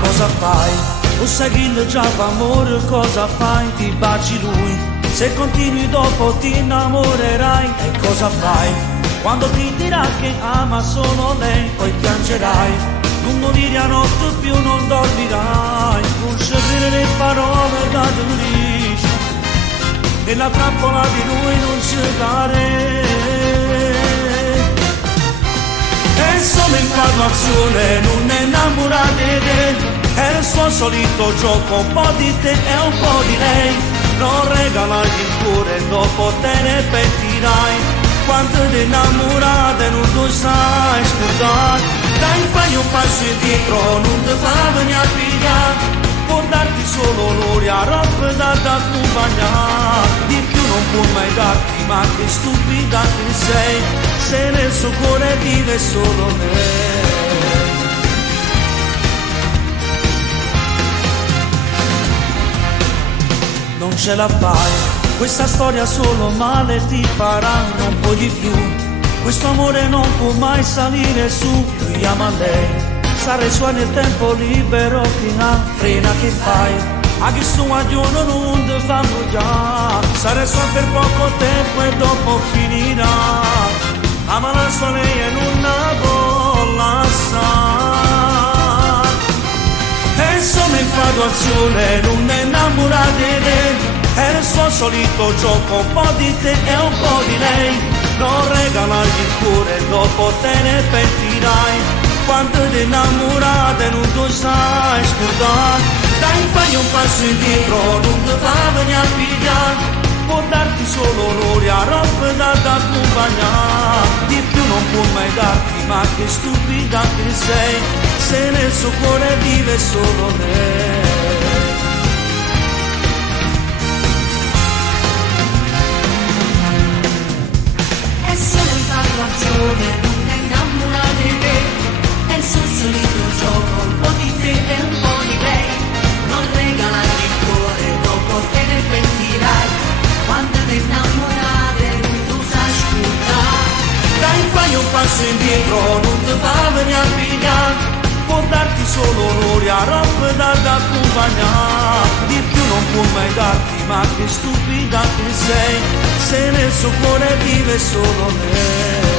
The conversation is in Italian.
cosa fai? O sai che già fa amore, cosa fai? Ti baci lui, se continui dopo ti innamorerai. E cosa fai? Quando ti dirà che ama solo lei, poi piangerai. Non morire a notte più, non dormirai. Non scegliere le parole da giudice, nella trappola di lui non cercare. È solo infatuazione, non è innamorate di te. È il suo solito gioco, un po' di te e un po' di lei. Non regalargli il cuore, dopo te ne pentirai. Quanto ti innamorate non tu sai scordare. Dai, fai un passo indietro, non ti fa venire a pigliare. Può darti solo gloria, roba da accompagnare. Di più non può mai darti, ma che stupida che sei. Se nel suo cuore vive solo lei. Non ce la fai, questa storia solo male ti farà, non puoi di più. Questo amore non può mai salire su, lui ama lei. Sarà sua nel tempo libero che ha, frena che fai. A che sua giorno non ti fa bruciare. Sarà sua per poco tempo e dopo finirà. Ama la sua lei e non la può lasciare. È solo infatuazione, non è innamorata di te. È il suo solito gioco, un po' di te e un po' di lei. Non regalargli il cuore, dopo te ne pentirai. Quanto ti innamorate non tu sai scordare. Dai, fai un passo indietro, non ti fa venire a pigliare. Può darti solo gloria, roba da accompagnare. Di più non può mai darti, ma che stupida che sei. Se nel suo cuore vive solo lei. È solo infatuazione, non è innamorata di te. È il suo solito gioco, un po' di te e un po' di lei. Non regalargli il cuore, dopo te ne pentirai. Quando ti innamorate, tu sai scordare. Dai, fai un passo indietro, non ti fa venire a pigliare. Può darti solo gloria, roba da accompagnare. Di più non può mai darti, ma che stupida che sei. Se nel suo cuore vive solo lei.